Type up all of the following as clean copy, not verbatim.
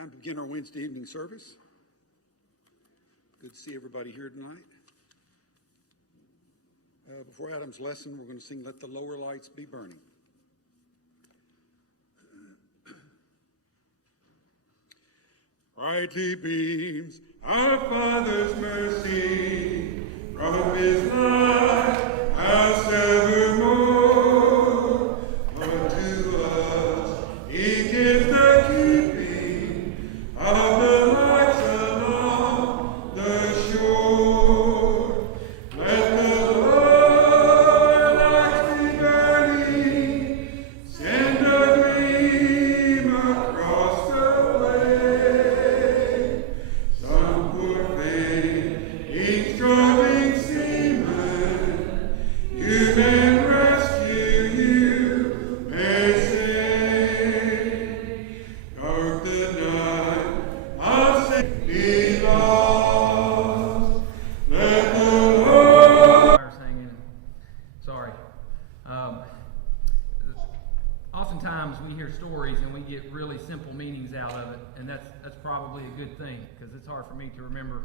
Time to begin our Wednesday evening service. Good to see everybody here tonight. Before Adam's lesson, we're going to sing Let the Lower Lights Be Burning. Brightly beams our Father's mercy from his light as evermore. Unto us he gives the keeping of the lights along the shore. Let the lower lights be burning, send a gleam across the way. Some poor faint, struggling seaman, you may rescue, you may save. Dark the night of sin be lost. Let the Lord. Singing. Sorry. Oftentimes we hear stories and we get really simple meanings out of it, and that's probably a good thing, because it's hard for me to remember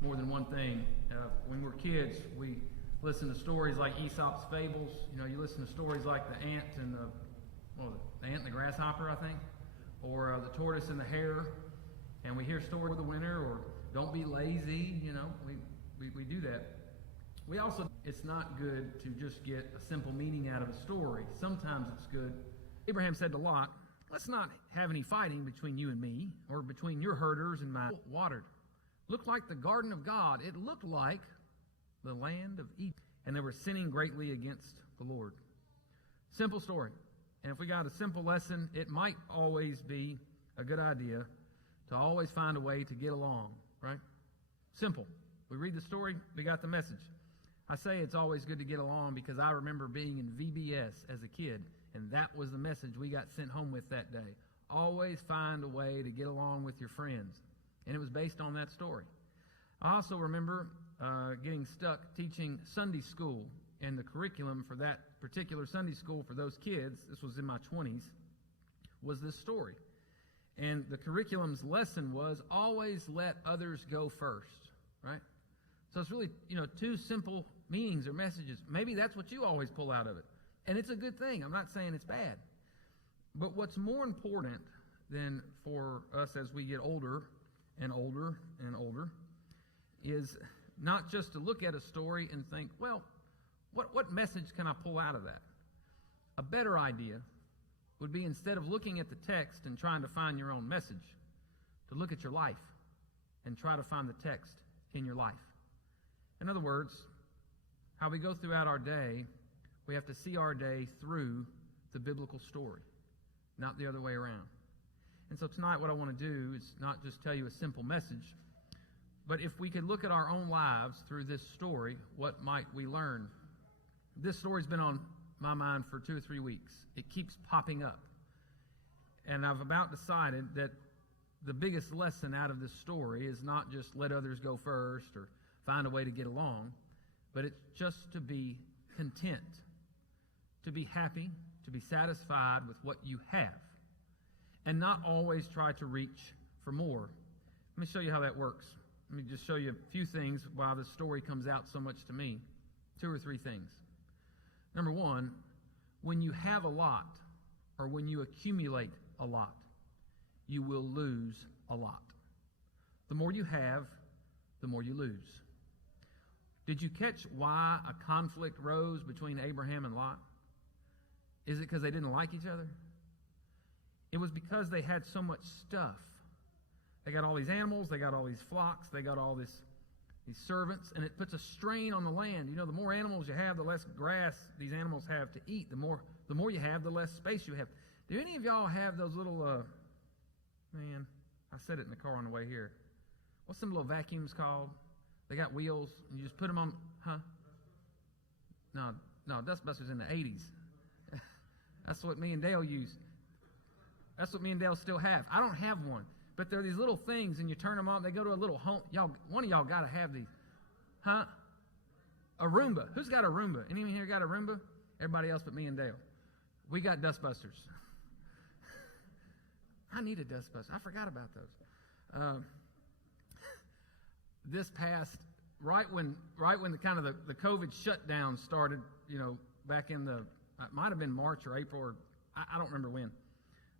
more than one thing. When we're kids, we listen to stories like Aesop's fables. You know, you listen to stories like the ant and the grasshopper, I think, or the tortoise and the hare, and we hear stories of the winter, or don't be lazy. You know, we do that. We also, it's not good to just get a simple meaning out of a story. Sometimes it's good. Abraham said to Lot, let's not have any fighting between you and me, or between your herders and my watered. Looked like the garden of God. It looked like the land of Eden. And they were sinning greatly against the Lord. Simple story. And if we got a simple lesson, it might always be a good idea to always find a way to get along, right? Simple. We read the story, we got the message. I say it's always good to get along because I remember being in VBS as a kid, and that was the message we got sent home with that day. Always find a way to get along with your friends. And it was based on that story. I also remember getting stuck teaching Sunday school, and the curriculum for that particular Sunday school for those kids, this was in my 20s, was this story. And the curriculum's lesson was always let others go first, right? So it's really, two simple meanings or messages. Maybe that's what you always pull out of it. And it's a good thing. I'm not saying it's bad. But what's more important than for us as we get older and older and older is not just to look at a story and think, well, what message can I pull out of that? A better idea would be, instead of looking at the text and trying to find your own message, to look at your life and try to find the text in your life. In other words, how we go throughout our day, we have to see our day through the biblical story, not the other way around. And so tonight what I want to do is not just tell you a simple message, but if we could look at our own lives through this story, what might we learn? This story's been on my mind for 2 or 3 weeks. It keeps popping up. And I've about decided that the biggest lesson out of this story is not just let others go first or find a way to get along, but it's just to be content, to be happy, to be satisfied with what you have, and not always try to reach for more. Let me show you how that works. Let me just show you a few things why this story comes out so much to me. 2 or 3 things. Number one, when you have a lot, or when you accumulate a lot, you will lose a lot. The more you have, the more you lose. Did you catch why a conflict rose between Abraham and Lot? Is it because they didn't like each other? It was because they had so much stuff. They got all these animals, they got all these flocks, they got all these servants, and it puts a strain on the land. The more animals you have, the less grass these animals have to eat. The more you have, the less space you have. Do any of y'all have those little, I said it in the car on the way here. What's some little vacuums called? They got wheels, and you just put them on, No, Dustbusters in the 80s. That's what me and Dale used. That's what me and Dale still have. I don't have one. But they're these little things, and you turn them on. They go to a little home. One of y'all got to have these. A Roomba. Who's got a Roomba? Anyone here got a Roomba? Everybody else but me and Dale. We got Dustbusters. I need a dust buster. I forgot about those. This past, right when the kind of the COVID shutdown started, back in it might have been March or April, or I don't remember when.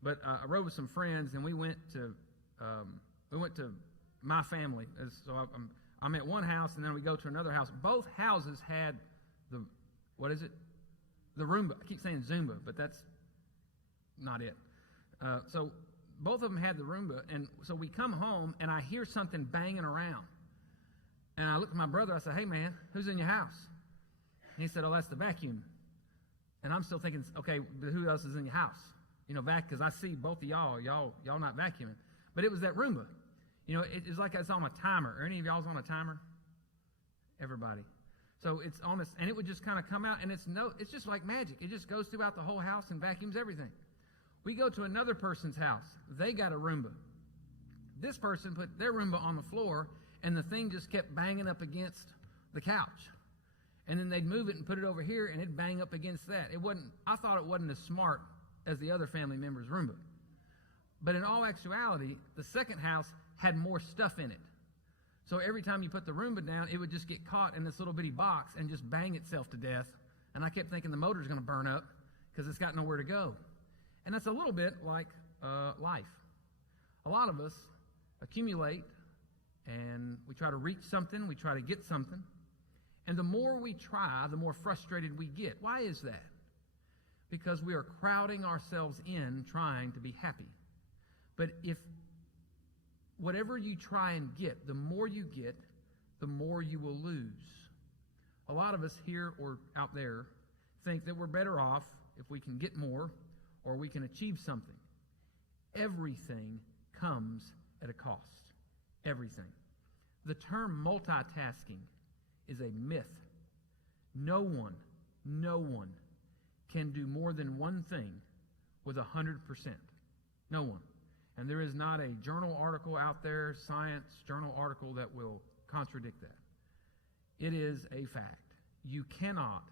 But I rode with some friends, and we went to my family. So I'm at one house, and then we go to another house. Both houses had the Roomba. I keep saying Zumba, but that's not it. So both of them had the Roomba, and so we come home, and I hear something banging around. And I looked at my brother. I said, "Hey, man, who's in your house?" And he said, "Oh, that's the vacuum." And I'm still thinking, okay, but who else is in your house? Because I see both of y'all not vacuuming. But it was that Roomba. It's like it's on a timer. Are any of y'all's on a timer? Everybody. So it's on this, and it would just kind of come out, and it's just like magic. It just goes throughout the whole house and vacuums everything. We go to another person's house. They got a Roomba. This person put their Roomba on the floor, and the thing just kept banging up against the couch. And then they'd move it and put it over here, and it'd bang up against that. I thought it wasn't as smart as the other family member's Roomba. But in all actuality, the second house had more stuff in it. So every time you put the Roomba down, it would just get caught in this little bitty box and just bang itself to death. And I kept thinking the motor's going to burn up because it's got nowhere to go. And that's a little bit like life. A lot of us accumulate, and we try to reach something, we try to get something. And the more we try, the more frustrated we get. Why is that? Because we are crowding ourselves in trying to be happy. But if whatever you try and get, the more you get, the more you will lose. A lot of us here or out there think that we're better off if we can get more or we can achieve something. Everything comes at a cost. Everything. The term multitasking is a myth. No one can do more than one thing with 100%. No one. And there is not a journal article out there, science journal article, that will contradict that. It is a fact. You cannot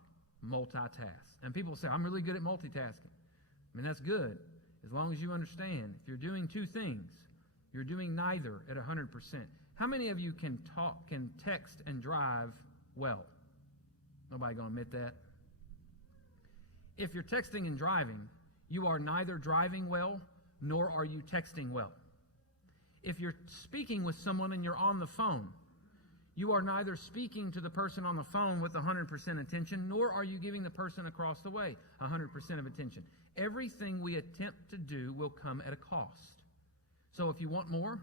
multitask. And people say, I'm really good at multitasking. I mean, that's good, as long as you understand. If you're doing two things, you're doing neither at 100%. How many of you can text and drive well? Nobody going to admit that. If you're texting and driving, you are neither driving well, nor are you texting well. If you're speaking with someone and you're on the phone, you are neither speaking to the person on the phone with 100% attention, nor are you giving the person across the way 100% of attention. Everything we attempt to do will come at a cost. So if you want more,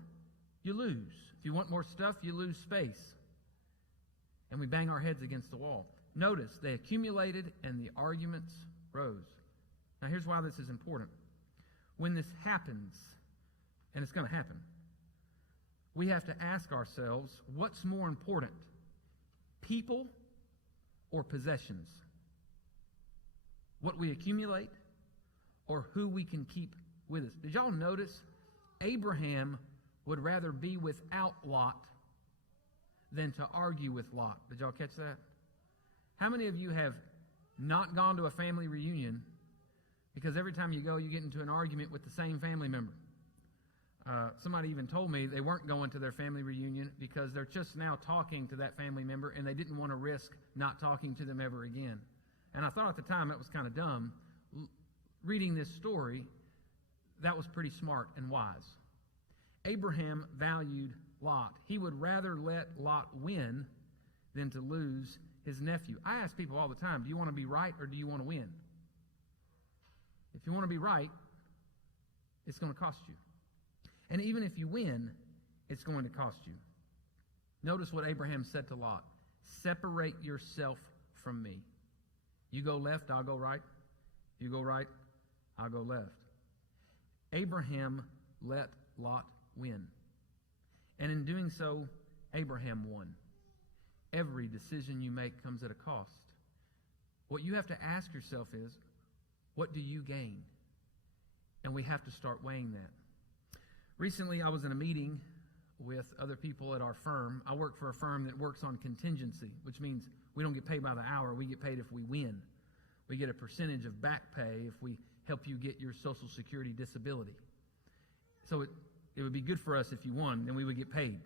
you lose. If you want more stuff, you lose space. And we bang our heads against the wall. Notice, they accumulated and the arguments rose. Now here's why this is important. When this happens, and it's going to happen, we have to ask ourselves, what's more important, people or possessions? What we accumulate or who we can keep with us? Did y'all notice Abraham would rather be without Lot than to argue with Lot? Did y'all catch that? How many of you have not gone to a family reunion because every time you go, you get into an argument with the same family member? Somebody even told me they weren't going to their family reunion because they're just now talking to that family member and they didn't want to risk not talking to them ever again. And I thought at the time that was kind of dumb. Reading this story, that was pretty smart and wise. Abraham valued Lot. He would rather let Lot win than to lose his nephew. I ask people all the time, do you want to be right or do you want to win? If you want to be right, it's going to cost you. And even if you win, it's going to cost you. Notice what Abraham said to Lot. Separate yourself from me. You go left, I'll go right. You go right, I'll go left. Abraham let Lot win. And in doing so, Abraham won. Every decision you make comes at a cost. What you have to ask yourself is, what do you gain? And we have to start weighing that. Recently, I was in a meeting with other people at our firm. I work for a firm that works on contingency, which means we don't get paid by the hour. We get paid if we win. We get a percentage of back pay if we help you get your Social Security disability. So it would be good for us if you won, then we would get paid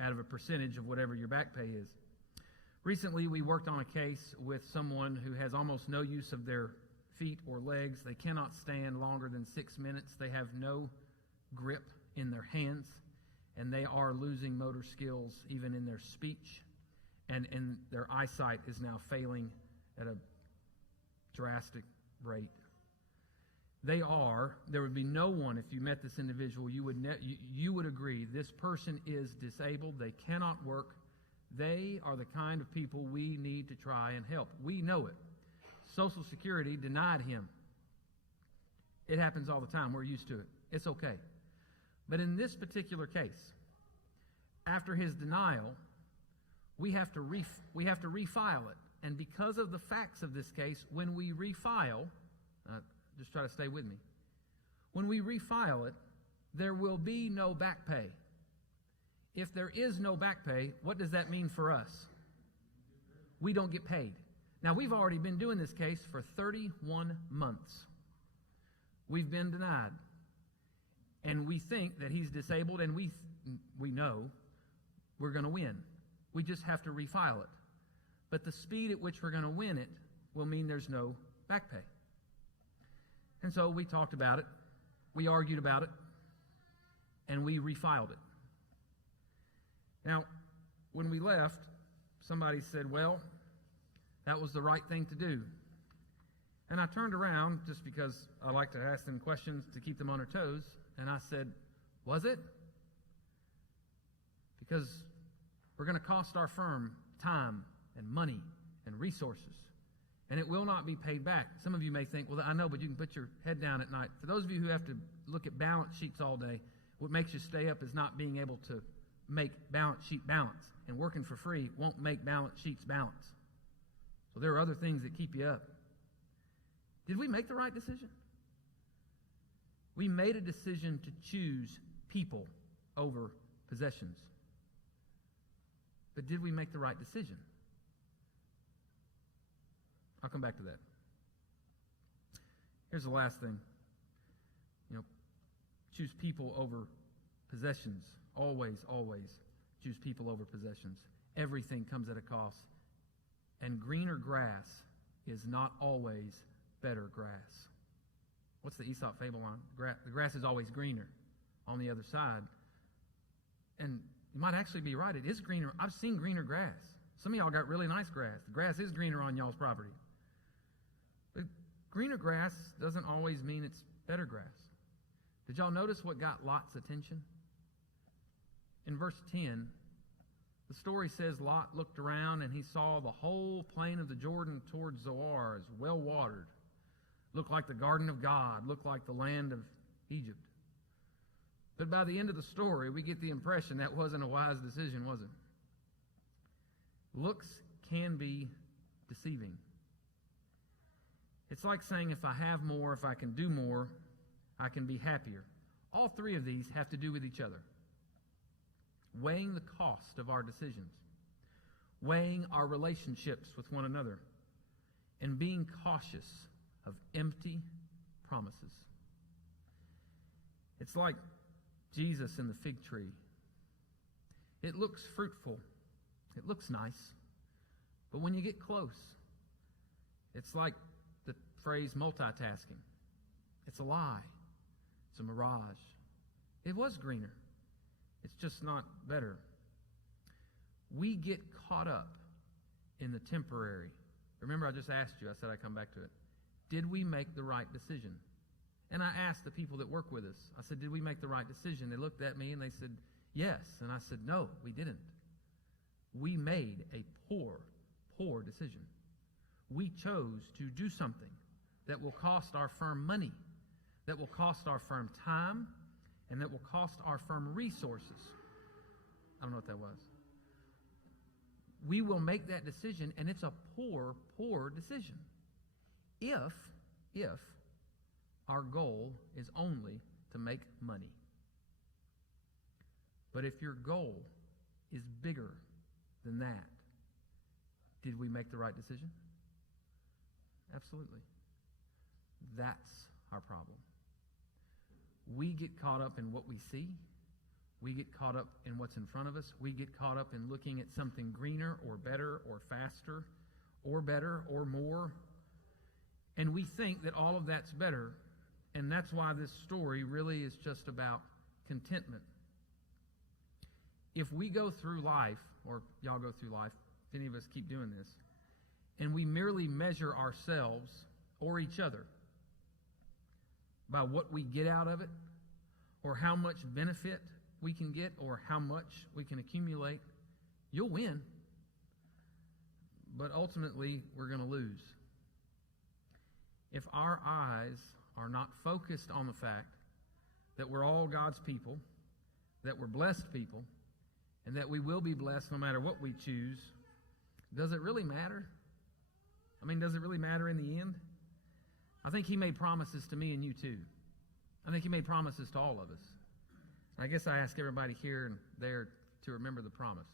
out of a percentage of whatever your back pay is. Recently, we worked on a case with someone who has almost no use of their feet or legs. They cannot stand longer than 6 minutes. They have no grip in their hands, and they are losing motor skills even in their speech, and their eyesight is now failing at a drastic rate. There would be no one, if you met this individual, you would agree this person is disabled, they cannot work. They are the kind of people we need to try and help. We know it. Social Security denied him. It happens all the time. We're used to it. It's okay. But in this particular case, after his denial, we have to refile it. And because of the facts of this case, when we refile, just try to stay with me. When we refile it, there will be no back pay. If there is no back pay, what does that mean for us? We don't get paid. Now, we've already been doing this case for 31 months. We've been denied. And we think that he's disabled, and we know we're going to win. We just have to refile it. But the speed at which we're going to win it will mean there's no back pay. And so we talked about it, we argued about it, and we refiled it. Now, when we left, somebody said, well, that was the right thing to do. And I turned around, just because I like to ask them questions to keep them on their toes, and I said, was it? Because we're going to cost our firm time and money and resources, and it will not be paid back. Some of you may think, well, I know, but you can put your head down at night. For those of you who have to look at balance sheets all day, what makes you stay up is not being able to make balance sheet balance, and working for free won't make balance sheets balance. So there are other things that keep you up. Did we make the right decision? We made a decision to choose people over possessions. But did we make the right decision? I'll come back to that. Here's the last thing. Choose people over possessions. Always, always choose people over possessions. Everything comes at a cost. And greener grass is not always better grass. What's the Aesop fable line? The grass is always greener on the other side. And you might actually be right. It is greener. I've seen greener grass. Some of y'all got really nice grass. The grass is greener on y'all's property. But greener grass doesn't always mean it's better grass. Did y'all notice what got Lot's attention? In verse 10, the story says Lot looked around and he saw the whole plain of the Jordan towards Zoar as well watered. Looked like the garden of God, looked like the land of Egypt. But by the end of the story, we get the impression that wasn't a wise decision, was it? Looks can be deceiving. It's like saying if I have more, if I can do more, I can be happier. All three of these have to do with each other. Weighing the cost of our decisions, weighing our relationships with one another, and being cautious of empty promises. It's like Jesus in the fig tree. It looks fruitful. It looks nice. But when you get close, it's like the phrase multitasking. It's a lie. It's a mirage. It was greener. It's just not better. We get caught up in the temporary. Remember, I just asked you, I said I'd come back to it. Did we make the right decision? And I asked the people that work with us, I said, did we make the right decision? They looked at me and they said, yes. And I said, no, we didn't. We made a poor decision. We chose to do something that will cost our firm money, that will cost our firm time, and that will cost our firm resources. I don't know what that was. We will make that decision, and it's a poor decision. If our goal is only to make money. But if your goal is bigger than that, did we make the right decision? Absolutely. That's our problem. we get caught up in what we see. We get caught up in what's in front of us. We get caught up in looking at something greener or better or faster or better or more. And we think that all of that's better. And that's why this story really is just about contentment. If we go through life, or y'all go through life, if any of us keep doing this, and we merely measure ourselves or each other by what we get out of it, or how much benefit we can get, or how much we can accumulate, you'll win. But ultimately, we're going to lose. If our eyes are not focused on the fact that we're all God's people, that we're blessed people, and that we will be blessed no matter what we choose, does it really matter? I mean, does it really matter in the end? I think He made promises to me and you too. I think He made promises to all of us. I guess I ask everybody here and there to remember the promise.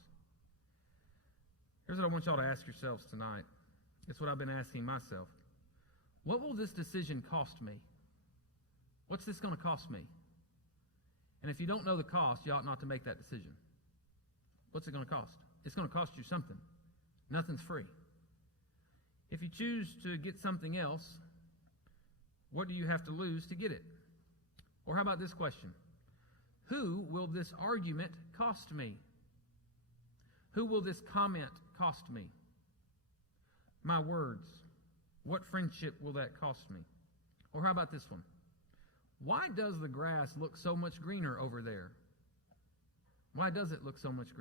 Here's what I want y'all to ask yourselves tonight. It's what I've been asking myself. What will this decision cost me? What's this going to cost me? And if you don't know the cost, you ought not to make that decision. What's it going to cost? It's going to cost you something. Nothing's free. If you choose to get something else, what do you have to lose to get it? Or how about this question? Who will this argument cost me? Who will this comment cost me? My words. What friendship will that cost me? Or how about this one? Why does the grass look so much greener over there? Why does it look so much greener?